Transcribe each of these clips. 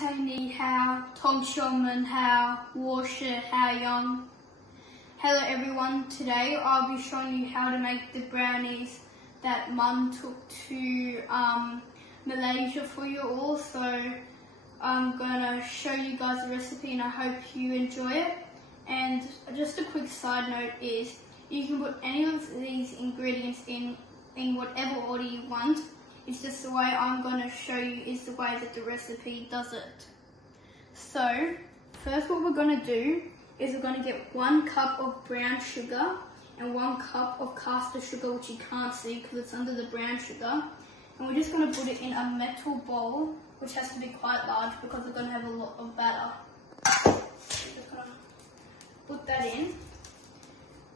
你好，同学们好，我是海洋。Hello everyone, today I'll be showing you how to make the brownies that Mum took to Malaysia for you all. So I'm going to show you guys the recipe and I hope you enjoy it. And just a quick side note is you can put any of these ingredients in whatever order you want. It's just the way I'm going to show you is the way that the recipe does it. So first what we're going to do is we're going to get 1 cup of brown sugar and 1 cup of caster sugar, which you can't see because it's under the brown sugar. And we're just going to put it in a metal bowl, which has to be quite large because we're going to have a lot of batter. So just going to put that in.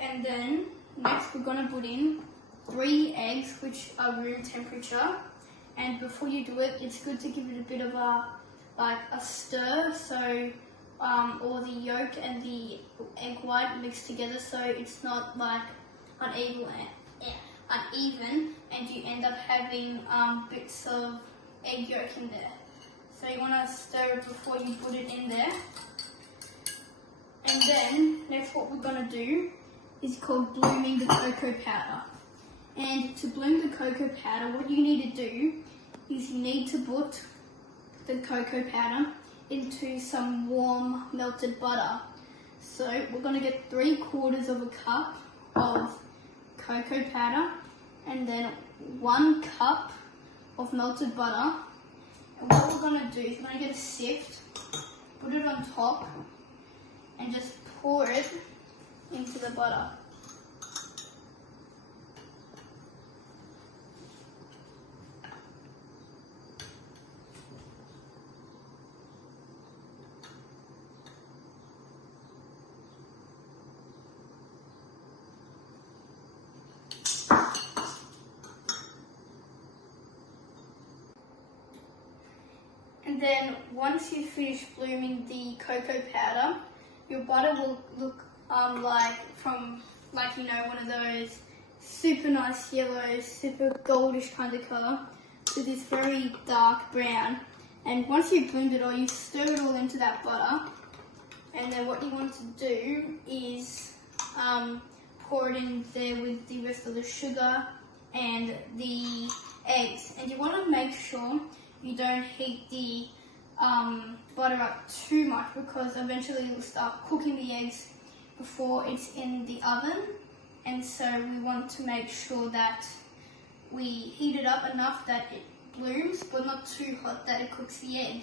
And then next we're going to put in 3 eggs, which are room temperature. And before you do it, it's good to give it a bit of a stir, so all the yolk and the egg white mix together, so it's not like uneven, and you end up having bits of egg yolk in there. So you want to stir it before you put it in there. And then next what we're going to do is called blooming the cocoa powder. And to bloom the cocoa powder, what you need to do is you need to put the cocoa powder into some warm melted butter. So we're going to get 3/4 of a cup of cocoa powder and then 1 cup of melted butter. And what we're going to do is we're going to get a sift, put it on top and just pour it into the butter. And then once you finish blooming the cocoa powder, your butter will look like one of those super nice yellow, super goldish kind of colour to this very dark brown. And once you've bloomed it all, you stir it all into that butter. And then what you want to do is pour it in there with the rest of the sugar and the eggs. And you want to make sure you don't heat the butter up too much because eventually you'll start cooking the eggs before it's in the oven. And so we want to make sure that we heat it up enough that it blooms but not too hot that it cooks the egg.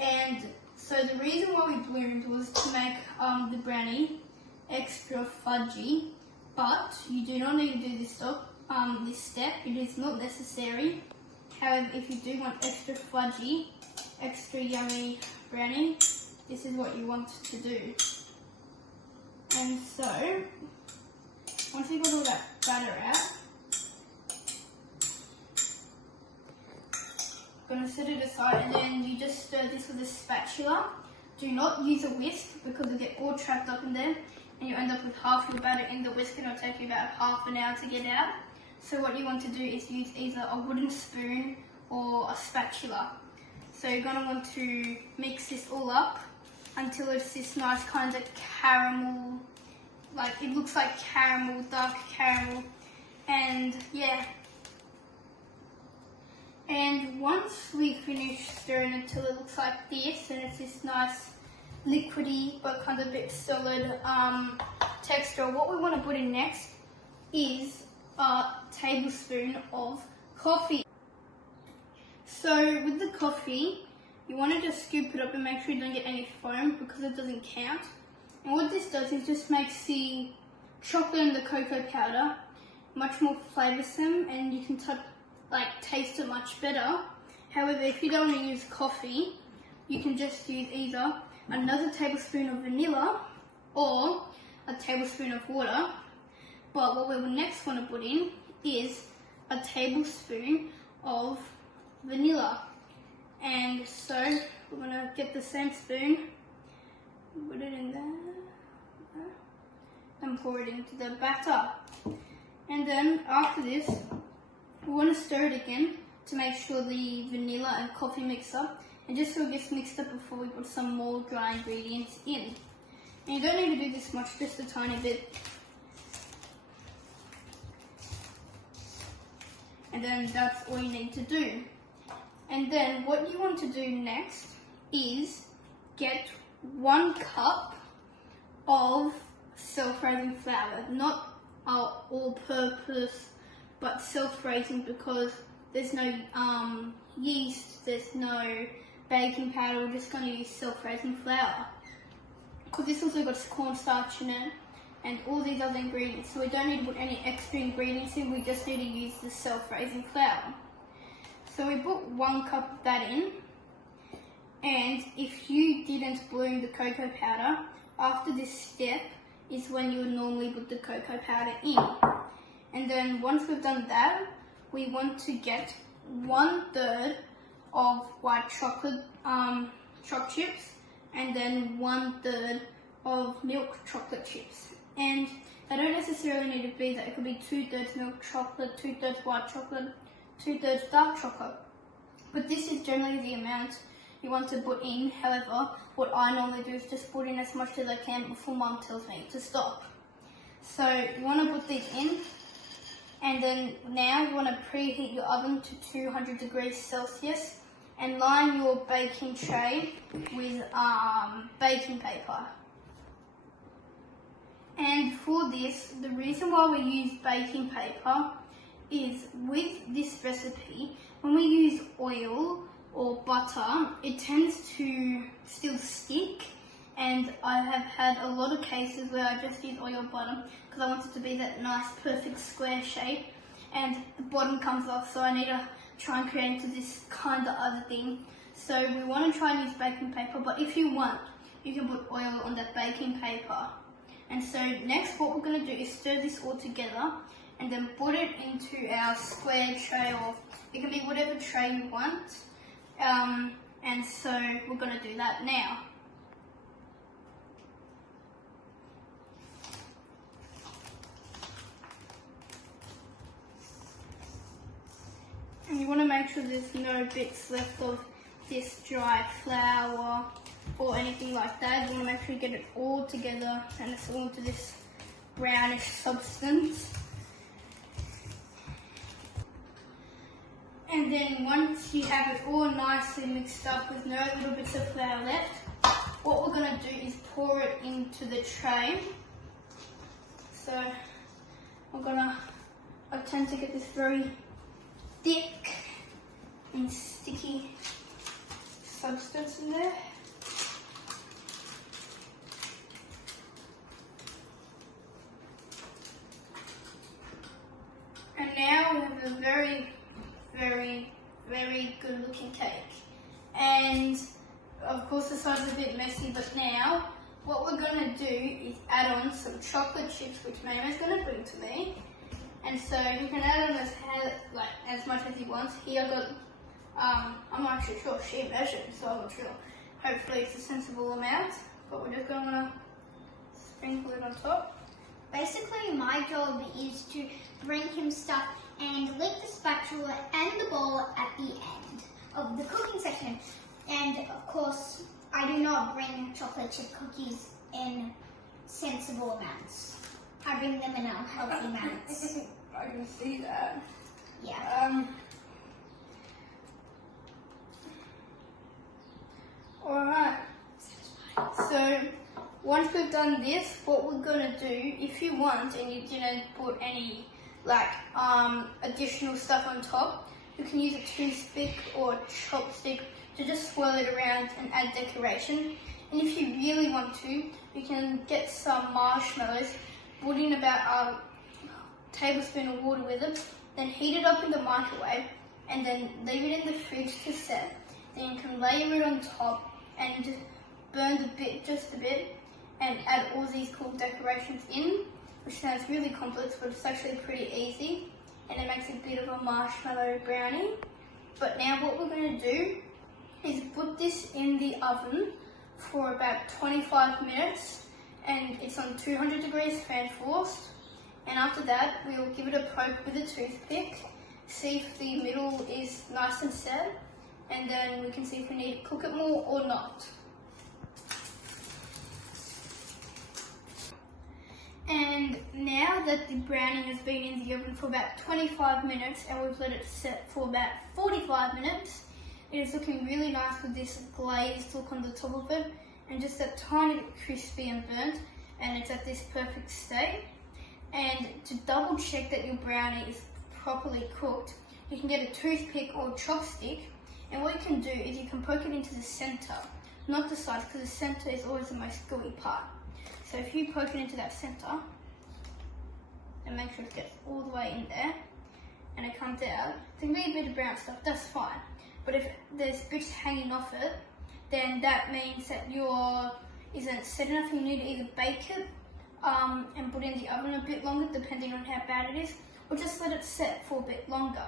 And so the reason why we bloomed was to make the brownie extra fudgy, but you do not need to do this step. It is not necessary. However, if you do want extra fudgy, extra yummy brownie, this is what you want to do. And so, once you got all that batter out, I'm going to set it aside and then you just stir this with a spatula. Do not use a whisk because it'll get all trapped up in there and you end up with half your batter in the whisk and it'll take you about half an hour to get out. So what you want to do is use either a wooden spoon or a spatula. So you're going to want to mix this all up until it's this nice kind of caramel, like it looks like caramel, dark caramel, and yeah. And once we finish stirring it till it looks like this and it's this nice liquidy but kind of a bit solid texture, what we want to put in next is a tablespoon of coffee. So with the coffee, you want to just scoop it up and make sure you don't get any foam because it doesn't count. And what this does is just makes the chocolate and the cocoa powder much more flavoursome and you can taste it much better. However, if you don't want to use coffee, you can just use either another tablespoon of vanilla or a tablespoon of water. But what we will next want to put in is a tablespoon of vanilla. And so we're going to get the same spoon, put it in there, and pour it into the batter. And then after this, we want to stir it again to make sure the vanilla and coffee mix up and just so it gets mixed up before we put some more dry ingredients in. And you don't need to do this much, just a tiny bit. And then that's all you need to do. And then what you want to do next is get 1 cup of self-raising flour, not all-purpose, but self-raising, because there's no yeast, there's no baking powder. We're just going to use self-raising flour, because this also got cornstarch in it and all these other ingredients, so we don't need to put any extra ingredients in, we just need to use the self-raising flour. So we put 1 cup of that in, and if you didn't bloom the cocoa powder, after this step is when you would normally put the cocoa powder in. And then once we've done that, we want to get 1/3 of white chocolate chips, and then 1/3 of milk chocolate chips. And they don't necessarily need to be that. It could be 2/3 milk chocolate, 2/3 white chocolate, 2/3 dark chocolate. But this is generally the amount you want to put in. However, what I normally do is just put in as much as I can before Mum tells me to stop. So you want to put these in, and then now you want to preheat your oven to 200 degrees Celsius and line your baking tray with baking paper. And for this, the reason why we use baking paper is with this recipe, when we use oil or butter, it tends to still stick, and I have had a lot of cases where I just use oil butter because I want it to be that nice perfect square shape, and the bottom comes off, so I need to try and create into this kind of other thing. So we want to try and use baking paper, but if you want, you can put oil on that baking paper. And so next what we're going to do is stir this all together and then put it into our square tray, or it can be whatever tray you want. And so we're going to do that now. And you want to make sure there's no bits left of this dry flour or anything like that. You want to make sure you get it all together and it's all into this brownish substance. And then once you have it all nicely mixed up with no little bits of flour left, what we're going to do is pour it into the tray. So I tend to get this very thick and sticky substance in there. And now we have a very, very, very good looking cake. And of course the side's a bit messy, but now what we're going to do is add on some chocolate chips, which Mama's going to bring to me. And so you can add on as much as you want. Here I've got, I'm not actually sure, she measured, so I'm not sure. Hopefully it's a sensible amount, but we're just going to sprinkle it on top. Basically, my job is to bring him stuff and lick the spatula and the bowl at the end of the cooking section. And of course, I do not bring chocolate chip cookies in sensible amounts. I bring them in unhealthy amounts. I can see that. Yeah. Alright. So once we've done this, what we're going to do, if you want and you didn't put any additional stuff on top, you can use a toothpick or a chopstick to just swirl it around and add decoration. And if you really want to, you can get some marshmallows, put in about a tablespoon of water with it, then heat it up in the microwave and then leave it in the fridge to set. Then you can layer it on top and just burn just a bit, and add all these cool decorations in, which sounds really complex, but it's actually pretty easy, and it makes a bit of a marshmallow brownie. But now what we're going to do is put this in the oven for about 25 minutes, and it's on 200 degrees fan forced. And after that, we'll give it a poke with a toothpick, see if the middle is nice and set, and then we can see if we need to cook it more or not. And now that the brownie has been in the oven for about 25 minutes and we've let it set for about 45 minutes, it is looking really nice with this glazed look on the top of it and just a tiny bit crispy and burnt, and it's at this perfect state. And to double check that your brownie is properly cooked, you can get a toothpick or chopstick, and what you can do is you can poke it into the center, not the sides, because the center is always the most gooey part. So if you poke it into that center, and make sure it gets all the way in there, and it comes out, there can be a bit of brown stuff, that's fine. But if there's bits hanging off it, then that means that your isn't set enough. You need to either bake it and put it in the oven a bit longer, depending on how bad it is, or just let it set for a bit longer.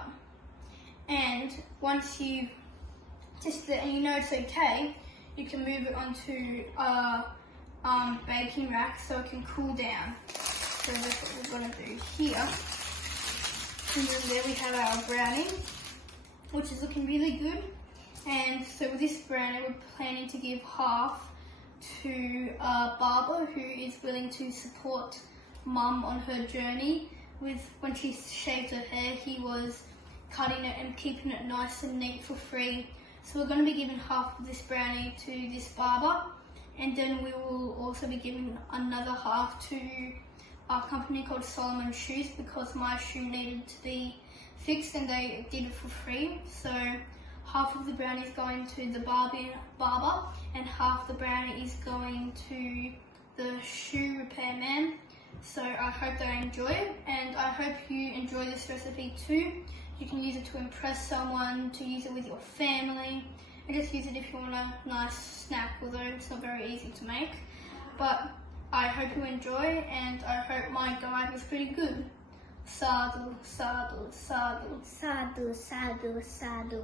And once you test it and you know it's okay, you can move it onto a baking rack so it can cool down. So that's what we're going to do here. And then there we have our brownie, which is looking really good. And so with this brownie, we're planning to give half to a barber who is willing to support Mum on her journey. With when she shaved her hair, he was cutting it and keeping it nice and neat for free. So we're going to be giving half of this brownie to this barber, and then we will also be giving another half to a company called Solomon Shoes, because my shoe needed to be fixed and they did it for free. So half of the brownie is going to the barber and half the brownie is going to the shoe repairman. So I hope they enjoy it, and I hope you enjoy this recipe too. You can use it to impress someone, to use it with your family, and just use it if you want a nice snack, although it's not very easy to make. But I hope you enjoy, and I hope my guide was pretty good. Sadhu, sadhu, sadhu. Sadhu, sadhu, sadhu.